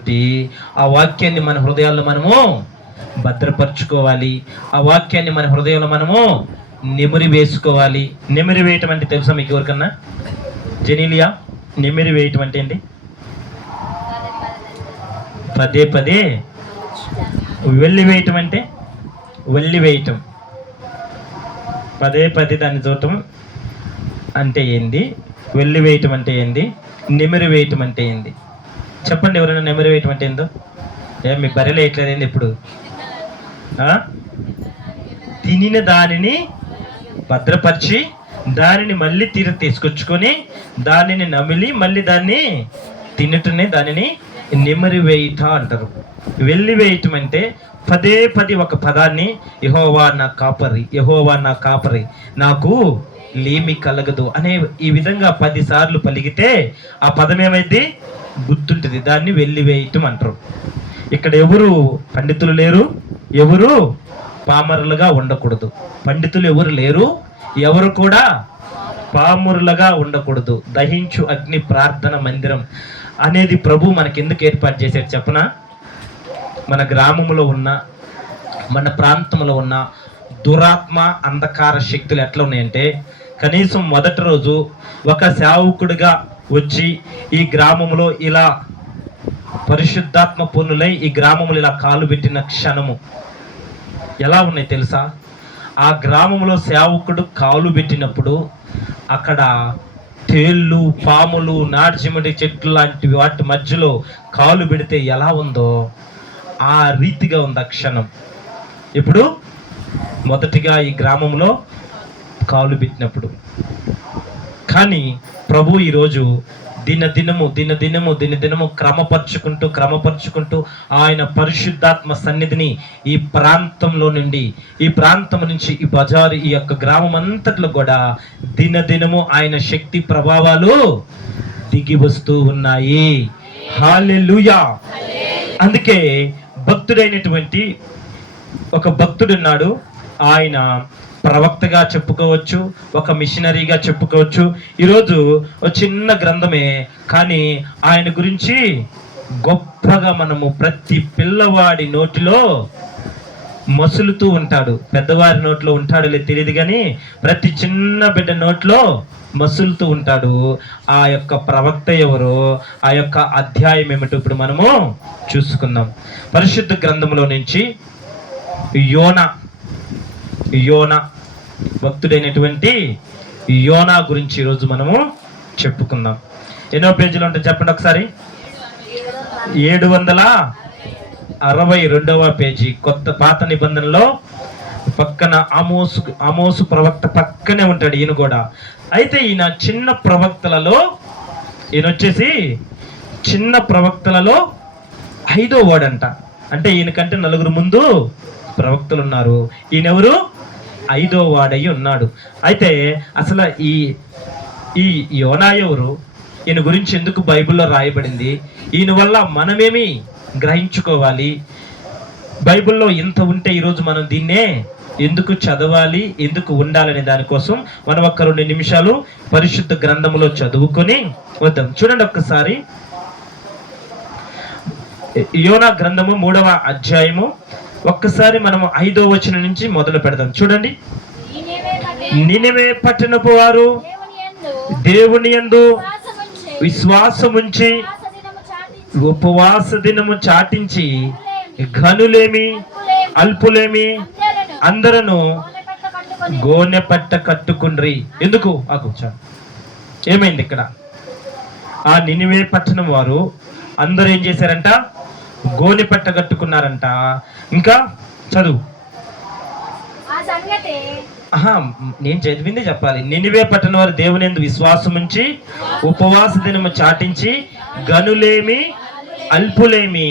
ఆ వాక్యాన్ని మన హృదయాల్లో మనము భద్రపరచుకోవాలి. ఆ వాక్యాన్ని మన హృదయంలో మనము నెమరి వేసుకోవాలి. నెమరి వేయటం అంటే తెలుసా మీకు ఎవరికన్నా? జెనీలియా, నెమరి వేయటం అంటే ఏంటి? పదే పదే వెళ్ళి వేయటం అంటే వెళ్ళి వేయటం, పదే పదే దాన్ని చూడటం అంటే ఏంది? వెళ్ళి వేయటం అంటే ఏంది? నెమరి వేయటం అంటే ఏంది? చెప్పండి, ఎవరైనా నెమరి వేయటం అంటే ఏందో? మీ బర్రెలు వేయట్లేదు ఏంది ఇప్పుడు? తినిన దానిని భద్రపరిచి దానిని మళ్ళీ తీసుకొచ్చుకొని దానిని నమిలి మళ్ళీ దాన్ని తినటనే దానిని నెమరి వేయుట అంటారు. వెళ్ళి వేయటం అంటే పదే పది ఒక పదాన్ని, యెహోవా నా కాపరి, యెహోవా నా కాపరి, నాకు లేమి కలగదు అనే ఈ విధంగా 10 సార్లు పలికితే ఆ పదం ఏమైంది? గుర్తుంటుంది. దాన్ని వెళ్ళి వేయటం అంటారు. ఇక్కడ ఎవరు పండితులు లేరు, ఎవరు పామరులుగా ఉండకూడదు. పండితులు ఎవరు లేరు, ఎవరు కూడా పామరులుగా ఉండకూడదు. దహించు అగ్ని ప్రార్థన మందిరం అనేది ప్రభు మనకి ఎందుకు ఏర్పాటు చేశారు చెప్పనా? మన గ్రామంలో ఉన్న, మన ప్రాంతంలో ఉన్న దురాత్మ అంధకార శక్తులు ఎట్లా ఉన్నాయంటే, కనీసం మొదటి రోజు ఒక సేవకుడిగా వచ్చి ఈ గ్రామంలో ఇలా పరిశుద్ధాత్మ పూర్ణులై ఈ గ్రామంలో ఇలా కాలు పెట్టిన క్షణము ఎలా ఉన్నాయి తెలుసా? ఆ గ్రామంలో సేవకుడు కాలు పెట్టినప్పుడు అక్కడ తేళ్ళు, పాములు, నార్జిమిడి చెట్లు లాంటి వాటి మధ్యలో కాలు పెడితే ఎలా ఉందో ఆ రీతిగా ఉంది ఆ క్షణం. ఇప్పుడు మొదటిగా ఈ గ్రామంలో కాలు పెట్టినప్పుడు. కానీ ప్రభు ఈరోజు దినదినము క్రమపరుచుకుంటూ ఆయన పరిశుద్ధాత్మ సన్నిధిని ఈ ప్రాంతంలో నుండి, ఈ ప్రాంతం నుంచి ఈ బజారు, ఈ యొక్క గ్రామం అంతట్లో కూడా దినదినము ఆయన శక్తి ప్రభావాలు దిగి వస్తూ ఉన్నాయి. హల్లెలూయా. అందుకే భక్తుడైనటువంటి ఒక భక్తుడున్నాడు. ఆయన ప్రవక్తగా చెప్పుకోవచ్చు, ఒక మిషనరీగా చెప్పుకోవచ్చు. ఈరోజు ఒక చిన్న గ్రంథమే, కానీ ఆయన గురించి గొప్పగా మనము ప్రతి పిల్లవాడి నోటిలో మసులుతూ ఉంటాడు. పెద్దవారి నోట్లో ఉంటాడు లేదు తెలియదు, కానీ ప్రతి చిన్న బిడ్డ నోట్లో మసులుతూ ఉంటాడు. ఆ యొక్క ప్రవక్త ఎవరో, ఆ యొక్క అధ్యాయం ఏమిటో ఇప్పుడు మనము చూసుకుందాం. పరిశుద్ధ గ్రంథంలో నుంచి యోనా భక్తుడైనటువంటి యోనా గురించి ఈరోజు మనము చెప్పుకుందాం. ఎన్నో పేజీలు ఉంటాయి చెప్పండి ఒకసారి? 762వ పేజీ. పాత నిబంధనలో పక్కన ఆమోసు ప్రవక్త పక్కనే ఉంటాడు ఈయన కూడా. అయితే ఈయన చిన్న ప్రవక్తలలో, ఈయన వచ్చేసి చిన్న ప్రవక్తలలో 5వ వాడంట. అంటే ఈయనకంటే 4 ముందు ప్రవక్తలు ఉన్నారు, ఈయనెవరు? 5వ వాడై ఉన్నాడు. అయితే అసలు ఈ యోనా ఎవరు? ఈయన గురించి ఎందుకు బైబిల్లో రాయబడింది? ఈయన వల్ల మనమేమి గ్రహించుకోవాలి? బైబిల్లో ఇంత ఉంటే ఈరోజు మనం దీన్నే ఎందుకు చదవాలి, ఎందుకు ఉండాలనే దానికోసం మనం ఒక 2 నిమిషాలు పరిశుద్ధ గ్రంథంలో చదువుకొని వద్దాం. చూడండి ఒక్కసారి, యోనా గ్రంథము 3వ అధ్యాయము ఒక్కసారి మనము 5వ వచనం నుంచి మొదలు పెడదాం. చూడండి. నినెవే పట్టణపు వారు దేవుని యందు విశ్వాసముంచి ఉపవాస దినము చాటించి ఘనులేమి అల్పులేమి అందరూ గోనె పట్ట కట్టుకుండ్రి. ఎందుకు? ఏమైంది ఇక్కడ? ఆ నినివే పట్టణం వారు అందరూ ఏం చేశారంట? గోనె పట్ట కట్టుకున్నారంట. ఇంకా చదువు. నేను చదివింది చెప్పాలి. నినివే పట్టణం వారు దేవుని యందు విశ్వాసం ఉంచి ఉపవాస దినము చాటించి గనులేమి అల్పులేమి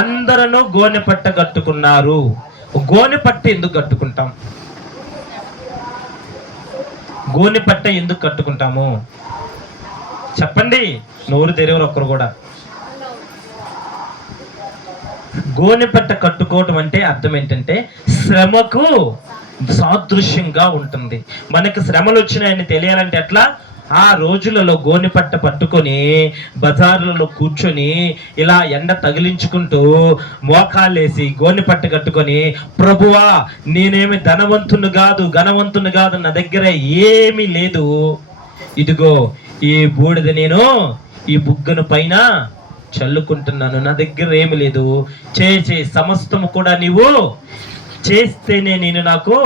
అందరూ గోనె పట్ట కట్టుకున్నారు. గోనె పట్ట ఎందుకు కట్టుకుంటాం? గోనె పట్ట ఎందుకు కట్టుకుంటాము చెప్పండి? నోరు తెరవరు ఒక్కరు కూడా. గోనె పట్ట కట్టుకోవటం అంటే అర్థం ఏంటంటే శ్రమకు సాదృశ్యంగా ఉంటుంది. మనకు శ్రమలు వచ్చినాయని తెలియాలంటే ఎట్లా? ఆ రోజులలో గోనెపట్ట పట్టుకొని బజార్లలో కూర్చొని ఇలా ఎండ తగిలించుకుంటూ మోకాళ్ళేసి గోనెపట్ట కట్టుకొని, ప్రభువా నేనేమి ధనవంతుని కాదు, నా దగ్గర ఏమీ లేదు, ఇదిగో ఈ బూడిద నేను ఈ బుగ్గను పైన చల్లుకుంటున్నాను, నా దగ్గర ఏమి లేదు, చేసే సమస్తము కూడా నీవు చేస్తేనే నేను నాకు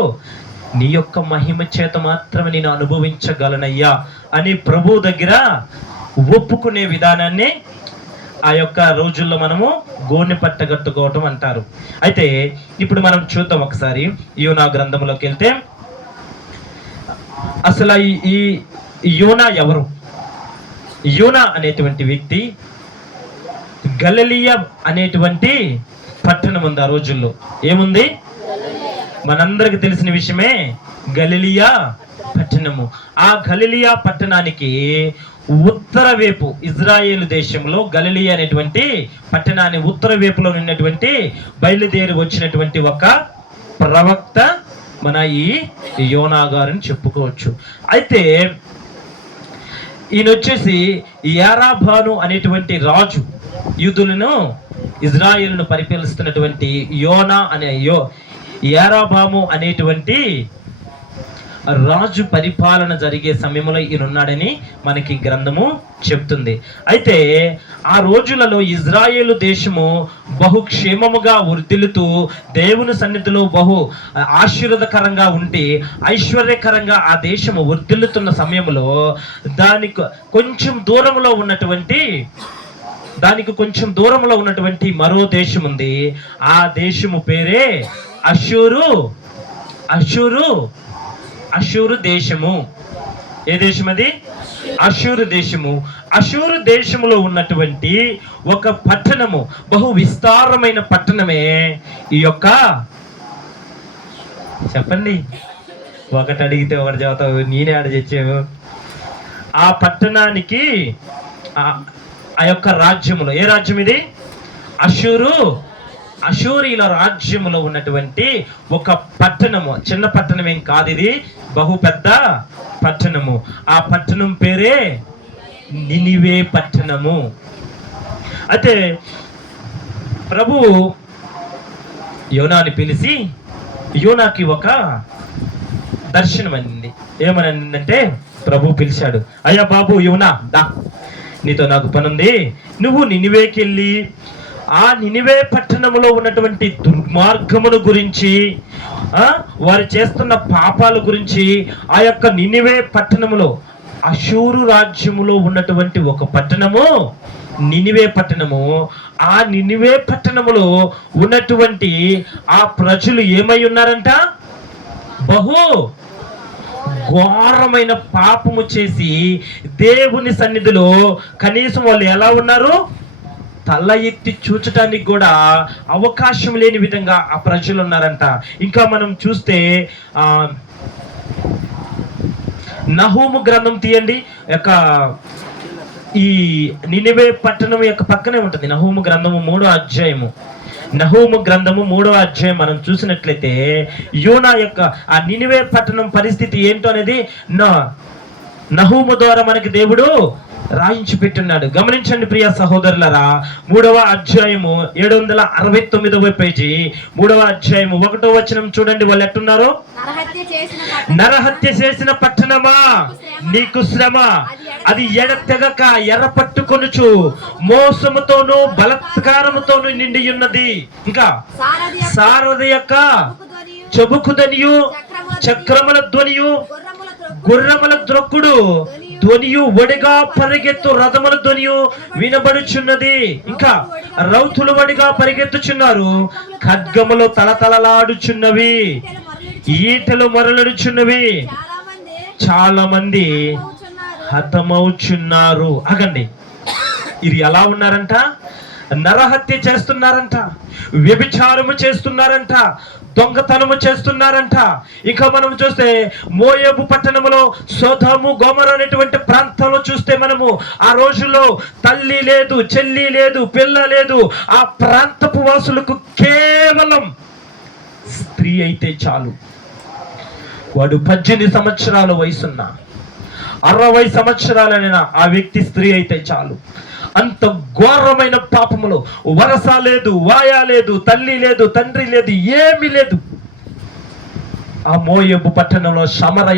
నీ యొక్క మహిమ చేత మాత్రమే నేను అనుభవించగలనయ్యా అని ప్రభు దగ్గర ఒప్పుకునే విధానాన్ని ఆ యొక్క రోజుల్లో మనము గోనె పట్ట కట్టుకోవటం అంటారు. అయితే ఇప్పుడు మనం చూద్దాం ఒకసారి యోనా గ్రంథంలోకి వెళ్తే, అసలు ఈ యోనా ఎవరు? యోనా అనేటువంటి వ్యక్తి గలిలయ అనేటువంటి పట్టణం ఉంది. ఆ రోజుల్లో ఏముంది? మనందరికి తెలిసిన విషయమే, గలిలయ పట్టణము. ఆ గలిలయ పట్టణానికి ఉత్తర వైపు, ఇజ్రాయేలు దేశంలో గలిలయ అనేటువంటి పట్టణాన్ని ఉత్తర వైపులో ఉన్నటువంటి బయలుదేరి వచ్చినటువంటి ఒక ప్రవక్త మన ఈ యోనా గారిని చెప్పుకోవచ్చు. అయితే ఈయన వచ్చేసి యారాబాను అనేటువంటి రాజు, యూదులను ఇజ్రాయేలును పరిపాలిస్తున్నటువంటి యోనా అనే యారాబాము అనేటువంటి రాజు పరిపాలన జరిగే సమయంలో ఈయన ఉన్నాడని మనకి గ్రంథము చెప్తుంది. అయితే ఆ రోజులలో ఇజ్రాయేలు దేశము బహుక్షేమముగా వర్ధిల్లుతూ దేవుని సన్నిధిలో బహు ఆశీర్వాదకరంగా ఉండి ఐశ్వర్యకరంగా ఆ దేశము వర్ధిల్లుతున్న సమయంలో దానికి కొంచెం దూరంలో ఉన్నటువంటి మరో దేశం ఉంది. ఆ దేశము పేరే అషూరు దేశము. ఏ దేశం అది? అషూరు దేశము. అషూరు దేశములో ఉన్నటువంటి ఒక పట్టణము, బహు విస్తారమైన పట్టణమే ఈ యొక్క, చెప్పండి, ఒకటి అడిగితే ఒకటి చదువుతావు, నేనే ఆడ తెచ్చావు. ఆ పట్టణానికి ఆ యొక్క రాజ్యములో, ఏ రాజ్యం ఇది? అషూరీల రాజ్యములో ఉన్నటువంటి ఒక పట్టణము. చిన్న పట్టణం ఏం కాదు, ఇది బహు పెద్ద పట్టణము. ఆ పట్టణం పేరే నినివే పట్టణము. అయితే ప్రభు యోనాని పిలిచి, యోనాకి ఒక దర్శనం అయింది. ఏమనంటే, ప్రభు పిలిచాడు, అయ్యా బాబు యోనా, దా, నీతో నాకు పనుంది. నువ్వు నినివేకి వెళ్ళి ఆ నినివే పట్టణంలో ఉన్నటువంటి దుర్మార్గమును గురించి, వారు చేస్తున్న పాపాల గురించి, ఆ యొక్క నినివే పట్టణములో, అషూరు రాజ్యములో ఉన్నటువంటి ఒక పట్టణము నినివే పట్టణము. ఆ నినివే పట్టణములో ఉన్నటువంటి ఆ ప్రజలు ఏమై ఉన్నారంట? బహు ఘోరమైన పాపము చేసి దేవుని సన్నిధిలో కనీసం వాళ్ళు ఎలా ఉన్నారు? తల ఎత్తి చూచటానికి కూడా అవకాశం లేని విధంగా ఆ ప్రజలు ఉన్నారంట. ఇంకా మనం చూస్తే నహూము గ్రంథం తీయండి. ఈ నినివే పట్టణం యొక్క పక్కనే ఉంటుంది నహూము గ్రంథము 3వ అధ్యాయము. నహూము గ్రంథము 3వ అధ్యాయం మనం చూసినట్లయితే యోనా యొక్క ఆ నినివే పట్టణం పరిస్థితి ఏంటో అనేది నహూము ద్వారా మనకి దేవుడు రాయించి పెట్టున్నాడు. గమనించండి ప్రియ సహోదరులరా, 3వ అధ్యాయము 769వ పేజీ, 3వ అధ్యాయము 1వ వచనం చూడండి. వాళ్ళు ఎట్టున్నారు? నరహత్య చేసిన పట్టణమా, నీకు శ్రమ, అది ఎడతెగక ఎర్రపట్టుకొనుచు మోసముతోనూ బలత్కారముతోనూ నిండి ఉన్నది. ఇంకా సారథి యొక్క చెబుకుదనియు, చక్రముల ధ్వనియు, గుర్రముల ద్రొక్కుడు ధ్వనియు, వడిగా పరిగెత్తు రథముల ధ్వనియు వినబడుచున్నది. ఇంకా రౌతులు వడిగా పరిగెత్తుచున్నారు, ఖడ్గములు తలతలలాడుచున్నవి, ఈటలు మరలడుచున్నవి, చాలా మంది హతమవుచున్నారు. అగండి, ఇది ఎలా ఉన్నారంట? నరహత్య చేస్తున్నారంట, వ్యభిచారము చేస్తున్నారంట, దొంగతనము చేస్తున్నారంట. ఇంకా మనం చూస్తే మోయాబు పట్టణములో సొదొమ గొమొర్రా అనేటువంటి ప్రాంతంలో చూస్తే మనము ఆ రోజుల్లో తల్లి లేదు, చెల్లి లేదు, పిల్ల లేదు. ఆ ప్రాంతపు వాసులకు కేవలం స్త్రీ అయితే చాలు. వాడు 18 సంవత్సరాల వయసున్న 60 సంవత్సరాలైన ఆ వ్యక్తి స్త్రీ అయితే చాలు, అంత ఘోరమైన పాపములో వరస లేదు, వాయా లేదు, తల్లి లేదు, తండ్రి లేదు, ఏమీ లేదు. ఆ మోయాబు పట్టణంలో సమరయ